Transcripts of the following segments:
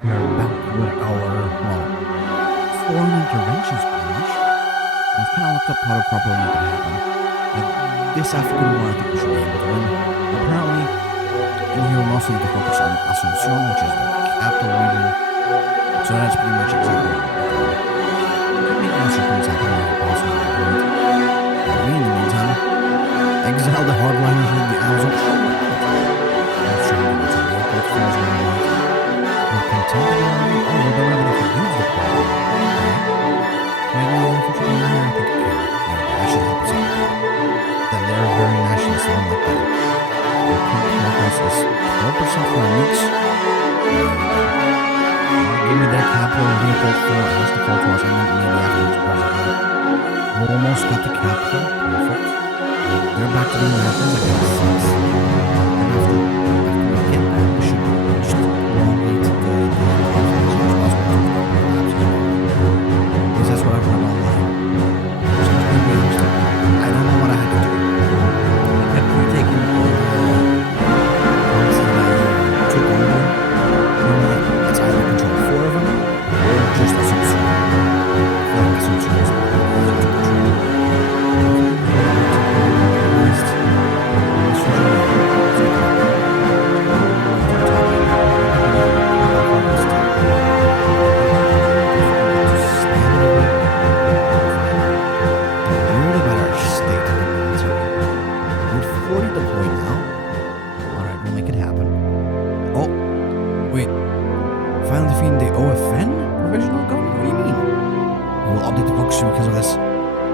We are back with our, foreign interventions pretty much. We've kind of looked up how to properly make it happen. Like, this African war, I think we should be able to win. Apparently, in here we mostly need to focus on Asuncion, which is the capital region. So that's pretty much exactly what we're doing. Making our circles happen whenever possible. We, in the meantime, exile the hardliners with the Amazon. Let's try and get into the airport first. We're content with our army. Oh, we don't have enough to use the port. Okay. Maybe if we should go here, I think we can. That should help us out. Then they're very nationalist, I don't like that. Our current progress is 12% for our nukes. Give me their capital vehicle for it has to fall to us, and then maybe afterwards possibly. We almost got the capital. Perfect. They're back to the Americans, I guess. And after we get that, we should just elongate the conflict as much as possible to collapse as well. Because that's what I've read online. So it's going to be interesting. I don't know what I had to do. I kept retaking all the parts that I took over. It's either control 4 of them, or just Asuncion. Or Asuncion is the one to control.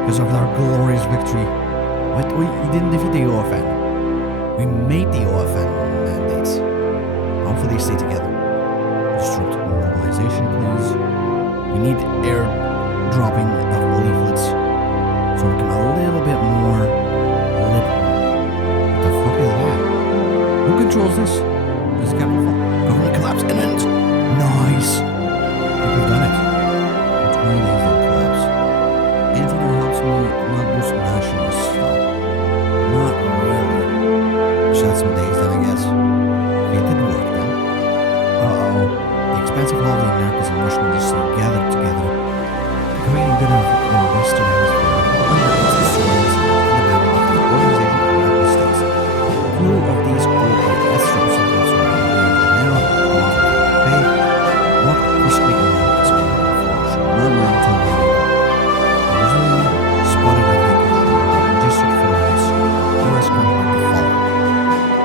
Because of our glorious victory. What? We didn't defeat the OFN. We made the OFN mandates. Hopefully they stay together. Disrupt mobilization, please. We need air dropping of leaflets so we can a little bit more liberal. What the fuck is that? Who controls this? This is capital. Government collapse imminent. Nice. I think we've done it. It's one of these that collapse. Anything that helps me not boost nationalist stuff. Not really. Shot some days then, I guess. It did work then. Uh-oh. The expansive law of the Americas and Washington D.C. gathered together to create a bit of the Western Hemisphere under its influence in the battle of the Organization of American States. Two of these OAS representatives were in Rio de Janeiro, Bay, walked briskly along this force, murmuring to one another. Spotted a vehicle from District 4's U.S. counterpart to follow.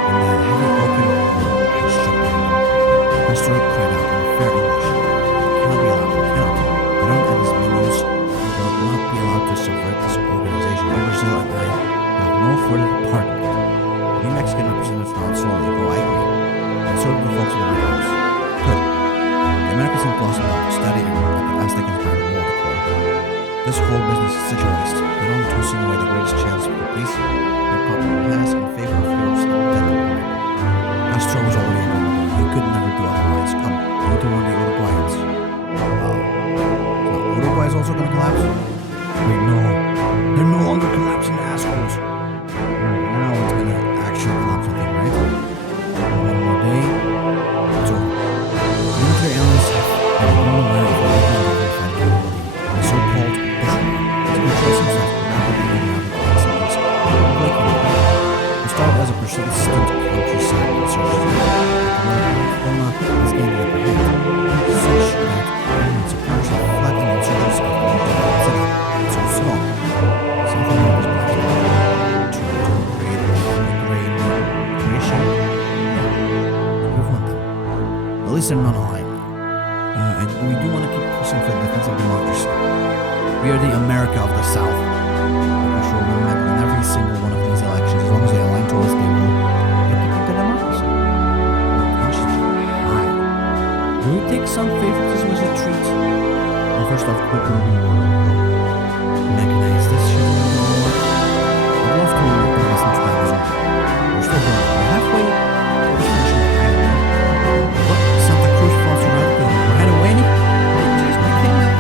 And the heavy open door had shut behind him. Pastor cried out in fair English. It cannot be allowed. It cannot. Iran and his minions will not be allowed to subvert this organization. Brazil and I have no further part in it. The Mexican representatives nod slowly, though I agree. And so do the folks in the White House. Good. The Americans seem plausible to study Iran at the Aztec-inspired war decor. This whole business is such a waste. They don't tossing away the greatest chance for peace. Their popular mass in favor of Europe's independent. Castro was already a government. He could never do otherwise. Come, you need to warn the Uruguayans. So Uruguay is also going to collapse? Wait, no. They're no longer collapsing, assholes. Alright, now it's going to actually collapse, I think, right? One more day. It's over. Military analysts have been aware of what they find the so-called it started as a persistent countryside insurgency, but the Roma is gaining upper hand, such that Roman supporters have fled in insurgency of the city. So small. South America's black to create a great creation. We've won them. At least they're not aligned. And we do want to keep pushing for the defense of democracy. We are the America of the South. I'm sure we'll win every single one of these elections. As long as they align to us, they will get the democracy. Tensions are high. Do we take some favoritism as a treat? Well, first off, quick review. Mechanize this shit a little bit more. I'd love to recognize some tribes. We're still going. We're halfway. We're finishing the island. What? Santa Cruz falls right away? Jeez, we came out.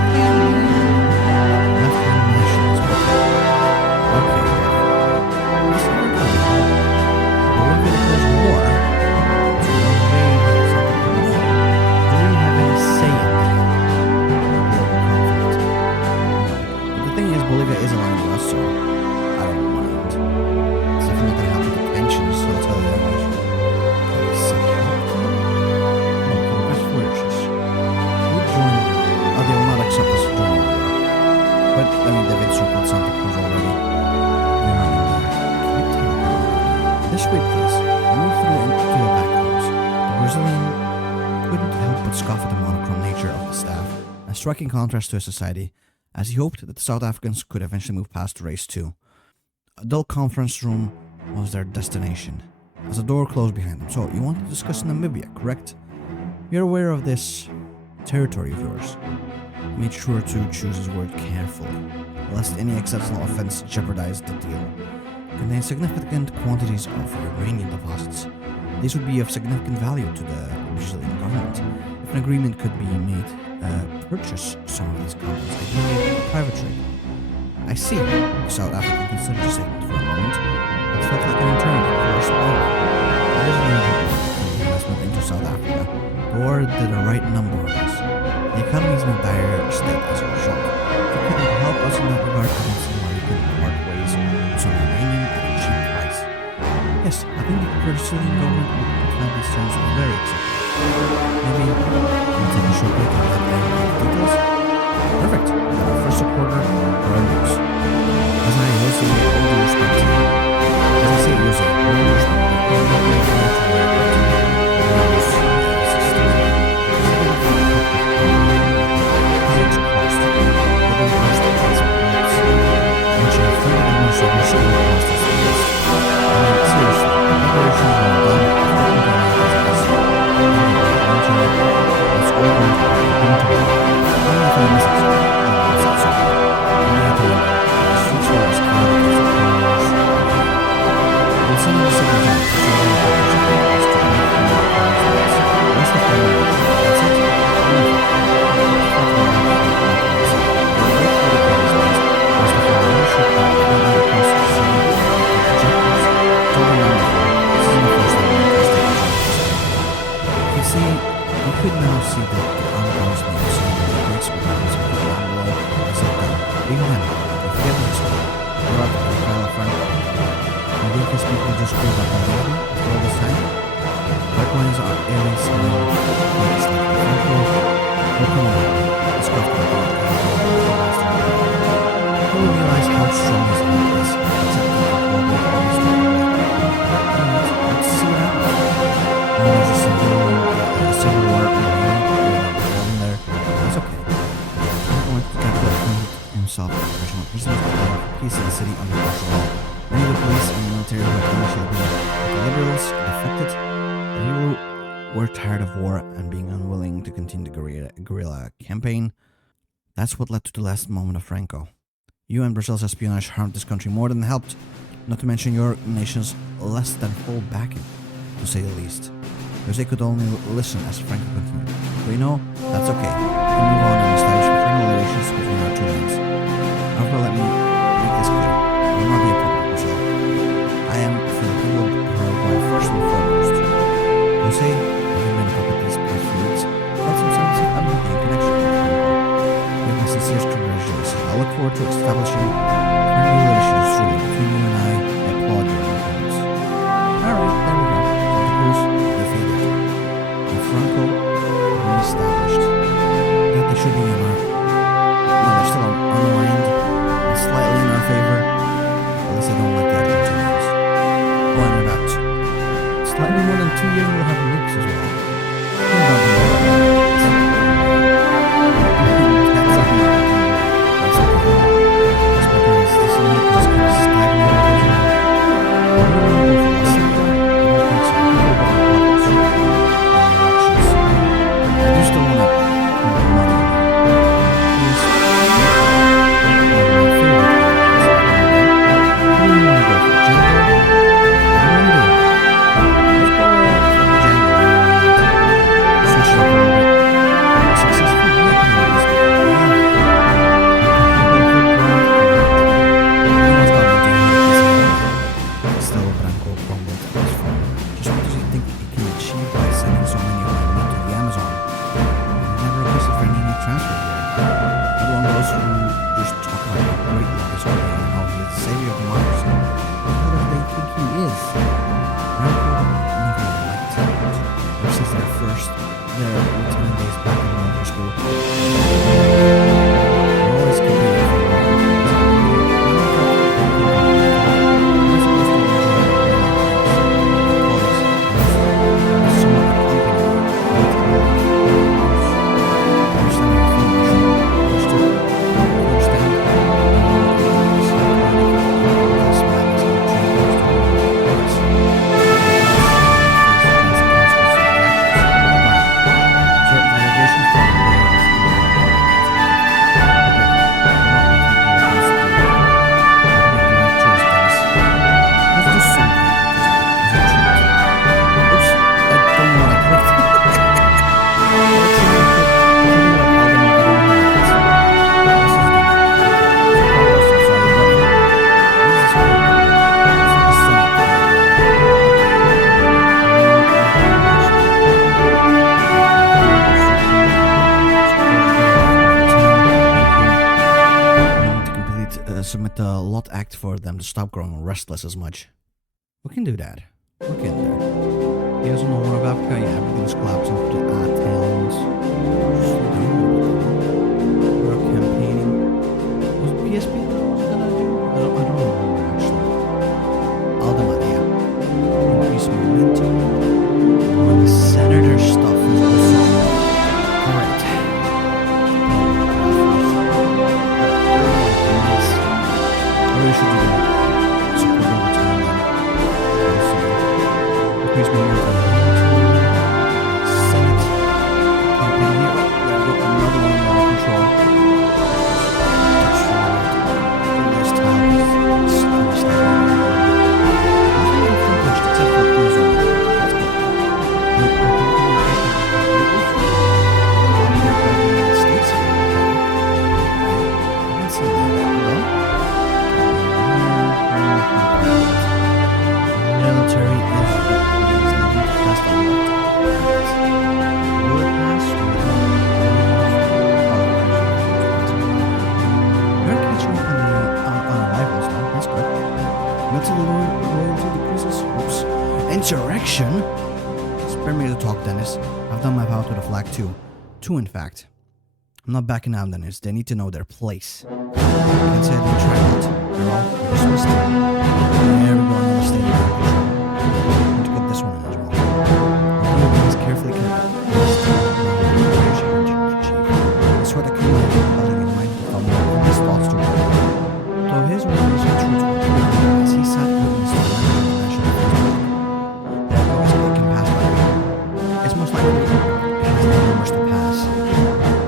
There's more to invade something. Do we have any encircled Santa Cruz already. We are in the Cape Town. This way, please. We move through into the back rooms. The Brazilian couldn't help but scoff at the monochrome nature of the staff, a striking contrast to his society, as he hoped that the South Africans could eventually move past the race too. A dull conference room was their destination, as the door closed behind them. So, you want to discuss Namibia, correct? You're aware of this territory of yours. He made sure to choose his word carefully, lest any exceptional offense jeopardize the deal. It contains significant quantities of uranium deposits. These would be of significant value to the Brazilian government. If an agreement could be made, purchase some of these compounds, ideally a private trade. I see. The South African considered the statement for a moment. It felt like an internal correspondent. There is an investment into South Africa. The war did a right number on us. The economy is in a dire state as a result. If you couldn't help us in that regard, I don't see why we couldn't part ways with some uranium at a cheap price. Yes, I think the Brazilian government would find these terms very acceptable. Maybe we'll take a short break and let them know the details. Perfect. We got our first supporter, Rose. As I also say, all due respect. As I say, Jose, all due respect. Please don't be afraid to wear it. Rose. Physics cost. Living cost of transports. Which are further than most of your school cost is least. I mean, seriously, operations are done. It's all going to be accountable. I don't know if I miss it. We have to remember, the streets were as crowded as the corridors. We'll send them a signal down to show them the purpose of the to make them the corridors. Once the family gets it, that's it. See, we could now see that the outgoings may have seen the great spectacles of the Electoral as they've done. Even then, if you get this one, you're up to the trial of Franco. And think these people just grew up on the other for all this time? Likewise, our aliens and things like Franco will come on, it's got to be you will realize how strong his arm is, except for the global always moving away. Let's see what happens. There's a civil war in there. That's okay. I don't want the capital appointed himself as original prisoners of peace in the city under martial law. Many of the police and military who had initially been the liberals defected. The people were tired of war and being unwilling to continue the guerrilla campaign. That's what led to the last moment of Franco. You and Brazil's espionage harmed this country more than helped, not to mention your nation's less than full backing, to say the least. Jose could only listen as Franco continued. But you know, that's okay. We can move on and establish friendly relations between our two lands. However, let me make this clear. I will not be a puppet of Brazil. I am for the people of Paraguay first and foremost. Jose, having been a puppet these past few weeks, felt some sense of unhappy connection with Franco. We have my sincerest congratulations. I look forward to establishing friendly relations truly between you and I. I applaud your independence. Alright, there we go. Santa Cruz defeated. And Franco re-established. That they should be in our... No, they're still on our mind and slightly in our favor. At least I don't like the Argentinians. Oh, and they're not. Slightly more than 2 years we'll have nukes as well. School. We're always competing for more. them to stop growing restless as much. We can do that. Look in there. He doesn't know more of Africa. Yeah, everything's collapsing into towns. We're campaigning. Was it PSP that I was gonna do? I don't remember actually. Alderman, yeah. Increase momentum. And the senator stuff is also great. I really should do that. Support over time. Increase momentum. Senate campaign here. Another one under control. This time is except for cruiser. That's good. States. I didn't see that. Military we're catching up on arrivals though, that's good. Loyalty decreases. Oops. Insurrection? Spare me to talk, Dennis. I've done my vow to the flag too. Two, in fact. I'm not backing out, Dennis. They need to know their place. I can't say I didn't try out. They're all dismissed. There we go, I'm gonna stay in I'm going to get this one in as well. Everything is carefully kept. I swear to God, buzzing in mind to come with his thoughts to work. Though his words are true to as he sat witness to the national Facebook. There goes it can pass by. It's most likely it has no numbers to pass.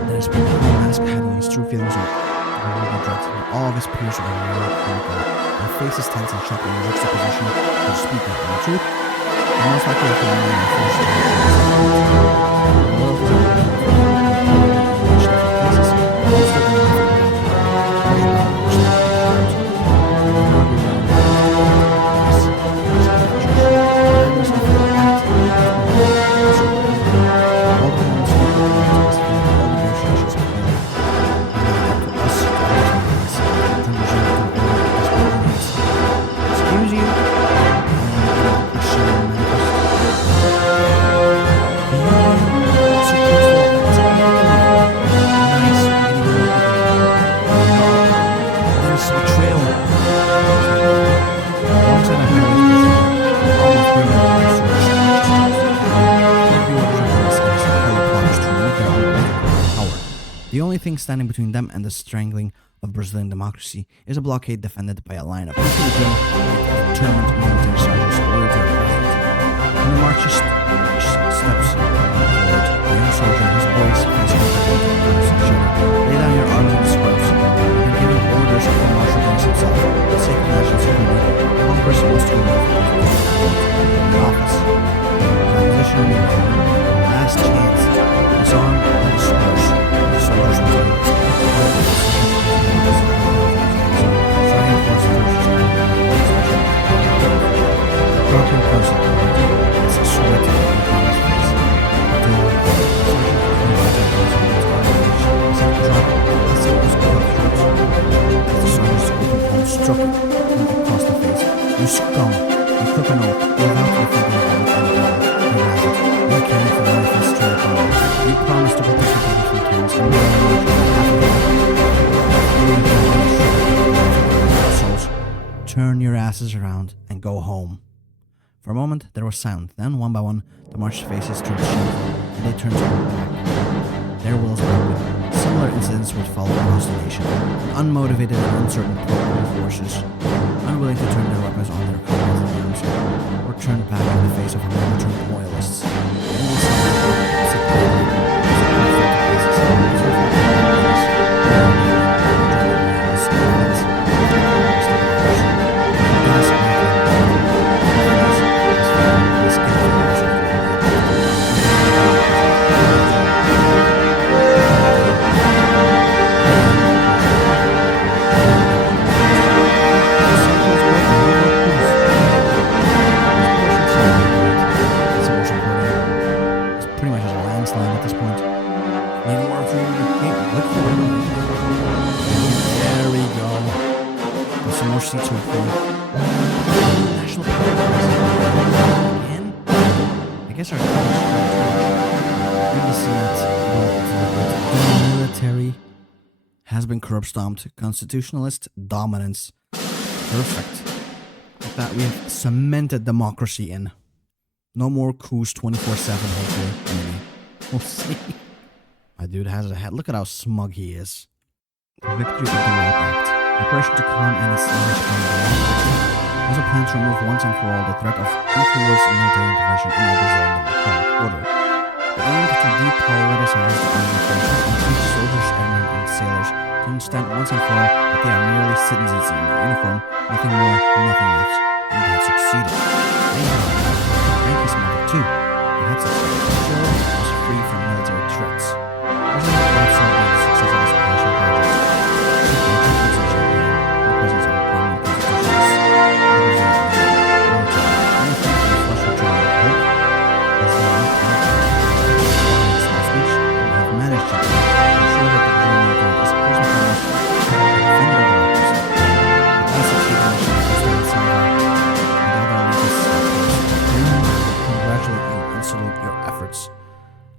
There has been no mask hiding his true feelings of drugs, and all of his peers are really comical. Their faces tense and shocked in the juxtaposition to speak out the truth. And most likely if they're in the first The only thing standing between them and the strangling of Brazilian democracy is a blockade defended by a line of determined military sergeants loyal to the president. When the marcher steps forward, the young soldier, his voice facing the lay down your arms and scrubs. And giving orders for Marshal Dennis himself, the sake of national security, Congress wants to remove the office. Transition last chance, disarm and disperse. The soldiers will drop your person. It's a sweat on his face. Struck him across the face. You scum! You took an oath. You're about to defend the public enemy. You have it. You carry for life and straight upon you. You promised to protect the people from terrorists and you are souls. Turn your asses around and go home. For a moment, there was silence. Then, one by one, the march's faces turned shameful, and they turned back. Their wills broken. Similar incidents would follow across the nation. Unmotivated and uncertain pro-war forces, unwilling to turn their weapons on their comrades in arms, or turned back in the face of militant loyalists. some more seats hopefully. National Party again? I guess our the military has been curb stomped. Constitutionalist dominance. Perfect. With that, we have cemented democracy in. No more coups 24/7, hopefully. Maybe. We'll see. My dude has a head. Look at how smug he is. The victory of the Law Act. Operation to calm and establish has a plan to remove once and for all the threat of uncoerced military intervention in our Brazilian democratic order. The aim to depoliticize the armed forces and teach soldiers, airmen, and sailors to understand once and for all that they are merely citizens in the uniform, nothing more, nothing less, and they had succeeded. Thank you, Smother, too. They had succeeded. Brazil was free from military threats. Brazil proud to celebrate the success of this passion project. The presence of a prominent constitutionalist managed to ensure that the Brazilian military is first and foremost defender of democracy. The classic nation of President Silva and other elitists congratulate you and salute your efforts.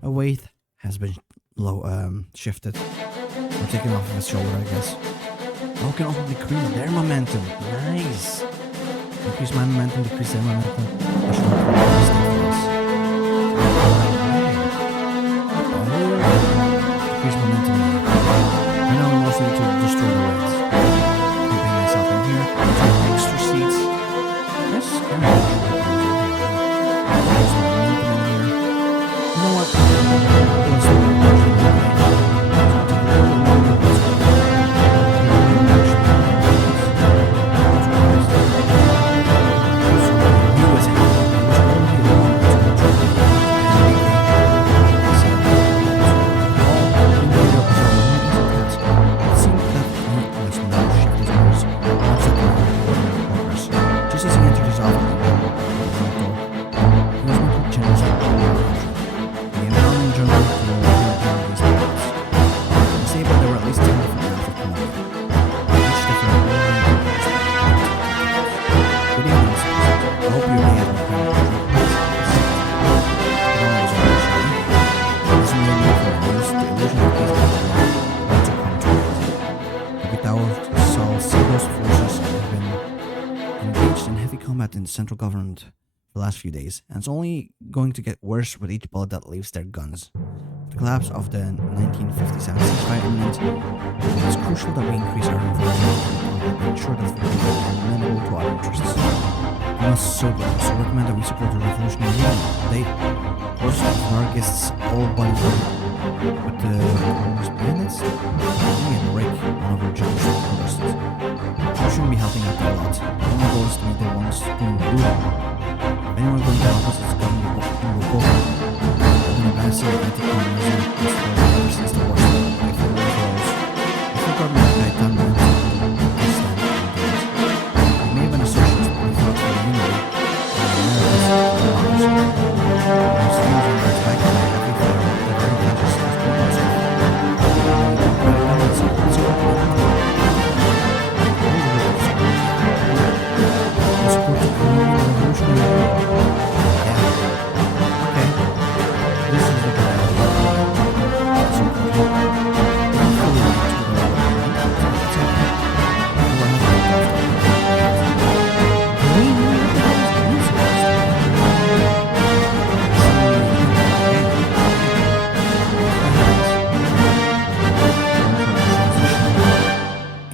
A weight has been shifted or taken off of his shoulder, I guess. How can also decrease their momentum? Nice. Increase my momentum, decrease their momentum. I should not put a mistake for us. Increase momentum. I know we mostly need to destroy the weights. Keeping myself in here. Two extra seats. Yes, I'm not sure what I'm doing here. There's some momentum in here. You know what? Let's do it. Central government for the last few days, and it's only going to get worse with each bullet that leaves their guns. With the collapse of the 1957 ceasefire imminent, it is crucial that we increase our involvement and ensure that we are amenable to our interests. I must so recommend that we support the revolutionary movement. They also Vargas all buddies with the bandits. We need to break one of our judges protesters. We shouldn't be helping out a lot. The only goal is to be the ones doing the looting. If anyone going to help us, it's government will go. An advancing anti-communism is ever since the war started. If the war goes, if the government had done that, we stand and do it. We may have been a socialist, but we fought for unity and America's democracy. Most things are attacked by every fire. They're very conscious of this democracy.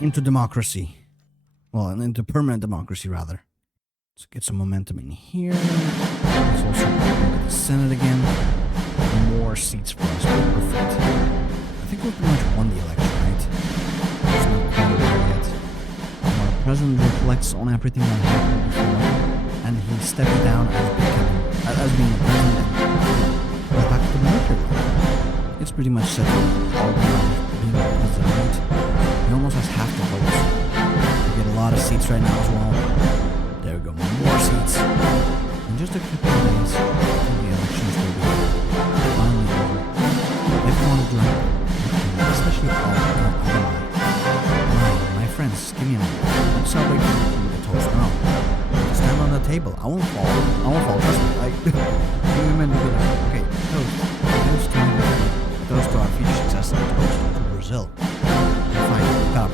Into democracy. Well, into permanent democracy, rather. Let's get some momentum in here. Let's also look at the Senate again. More seats for us. Perfect. I think we pretty much won the election, right? There's no quite there yet. Our president reflects on everything that happened before, and he steps down as being the president and goes back to the military. It's pretty much set all being the president, right? He almost has half the votes. We get a lot of seats right now as well. There we go, more seats. In just a couple of days, the elections will be finally over. Everyone will do it, especially all my friends. friends. Give me a minute. Don't celebrate with a toast. No. Stand on the table. I won't fall. Trust me. Give me a minute. Okay. Toast. Toast to our future success and toast to Brazil. Fine. Stop.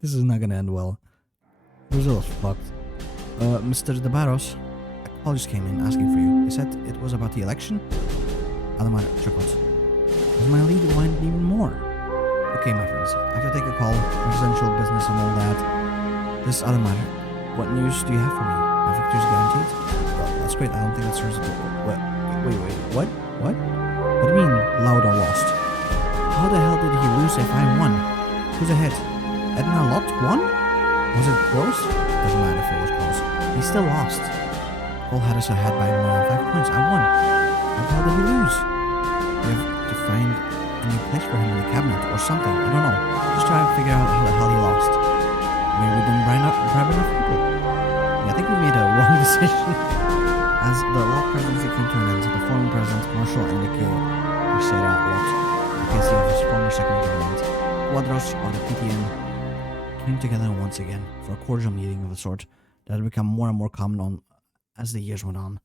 This is not gonna end well. Brazil is fucked. Mr. De Barros, a colleague came in asking for you. He said it was about the election. Ademar chuckled. Does my lead wind even more? Okay, my friends, I have to take a call, residential business and all that. This is Ademar. What news do you have for me? My victory is guaranteed? Well, that's great. I don't think that's reasonable. Wait. What? What do you mean, loud or lost? How the hell did he lose if I won? Who's ahead? Edna Lot won? Was it close? Doesn't matter if it was close. He still lost. Paul had us ahead by more than 5 points. I won. How the hell did he lose? We have to find a new place for him in the cabinet or something. I don't know. Just try to figure out how the hell he lost. Maybe we didn't grab enough people. Yeah, I think we made a wrong decision. As the Lot presidency came to an end, the former president, Marshal Enrique Lot, the PSC of his former second government, Quadros or the PTN, came together once again for a cordial meeting of the sort that had become more and more common as the years went on.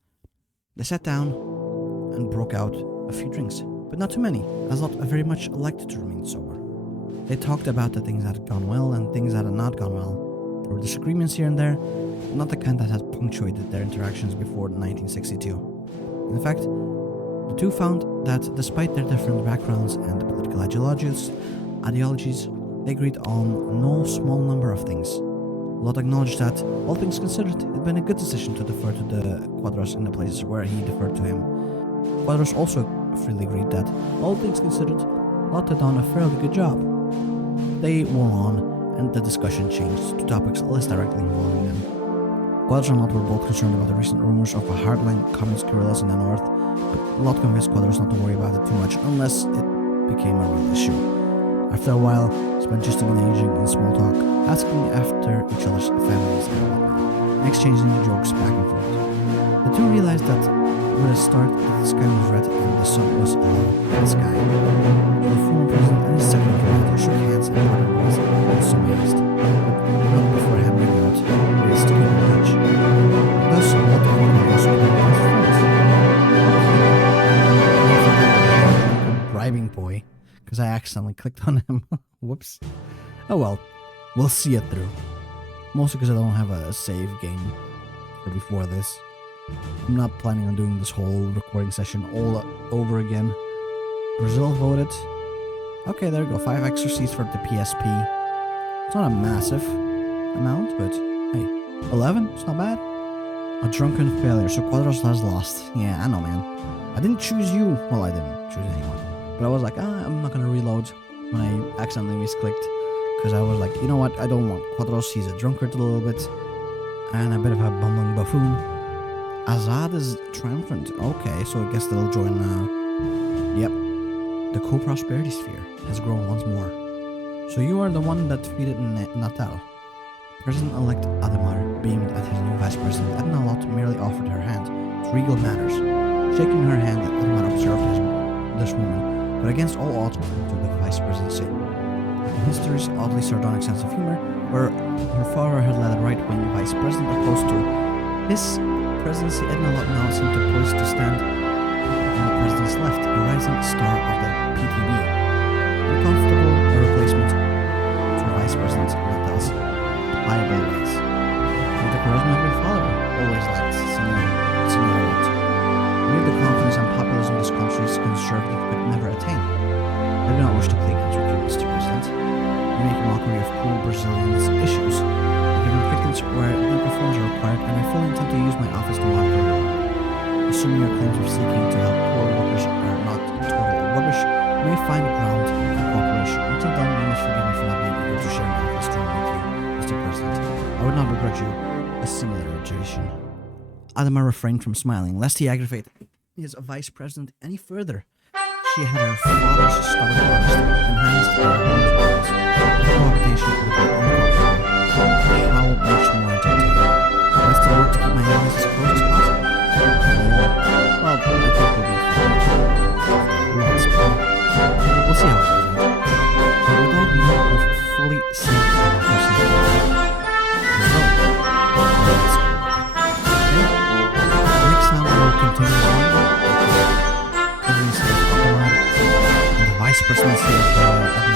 They sat down and broke out a few drinks, but not too many, as Lot very much liked to remain sober. They talked about the things that had gone well and things that had not gone well. There were disagreements here and there, but not the kind that had punctuated their interactions before 1962. In fact, the two found that despite their different backgrounds and political ideologies, they agreed on no small number of things. Lot acknowledged that, all things considered, it had been a good decision to defer to the Quadros in the places where he deferred to him. Quadros also freely agreed that, all things considered, Lot had done a fairly good job. They wore on, and the discussion changed to topics less directly involving them. Quadros and Lot were both concerned about the recent rumors of a hardline communist guerrillas in the north, but Lot convinced Quadros not to worry about it too much unless it became a real issue. After a while, spent just engaging in small talk, asking after each other's families and whatnot, and exchanging jokes back and forth. The two realized that with a start the sky was red and the sun was low in the sky. The former president and his second commander shook hands and parted ways in some haste, but not before hammering out ways to keep in touch. Thus, Lot and Quadros became best friends. Bribing boy. Because I accidentally clicked on him. Whoops. Oh well. We'll see it through. Mostly because I don't have a save game for before this. I'm not planning on doing this whole recording session all over again. Brazil voted. Okay, there we go. 5 extra seats for the PSP. It's not a massive amount, but hey. 11? It's not bad. A drunken failure. So Quadros has lost. Yeah, I know, man. I didn't choose you. Well, I didn't choose anyone. But I was like, I'm not gonna reload when I accidentally misclicked, because I was like, you know what, I don't want Quadros, he's a drunkard a little bit, and a bit of a bumbling buffoon. Azad is triumphant. Okay, so I guess they'll join, yep. The co-prosperity sphere has grown once more. So you are the one that defeated Natal. President-elect Ademar beamed at his new vice president. Edna Lot merely offered her hand with regal manners. Shaking her hand, Ademar observed this woman, but against all odds went to the vice presidency. In history's oddly sardonic sense of humor, where her father had led a right-wing vice president opposed to his presidency, Edna Lot now seemed to poised to stand on the president's left, a rising star of the PTB, uncomfortable a replacement to Vice President Natal's pliable ways. With the charisma of your father, always liked Senor Lot. With the confidence and populism this country's conservative could never attain. I do not wish to play against you, Mr. President. You make a mockery of poor Brazilians' issues. You give them victims where new reforms are required, and I fully intend to use my office to monitor them. Assuming your claims of seeking to help poor workers are not total rubbish, you may find ground for cooperation. Until then, you must forgive me for not being able to share my office term with you, Mr. President. I would not begrudge you a similar duration. Ademar refrained from smiling, lest he aggravate his vice president any further. She had her father's stubborn arms enhanced by her own violence. The cohabitation would be uncomfortable. How much more entertaining. Let's do work to keep my enemies as close as possible. Well, I think we'll be fine. We'll see how it goes. presidency of the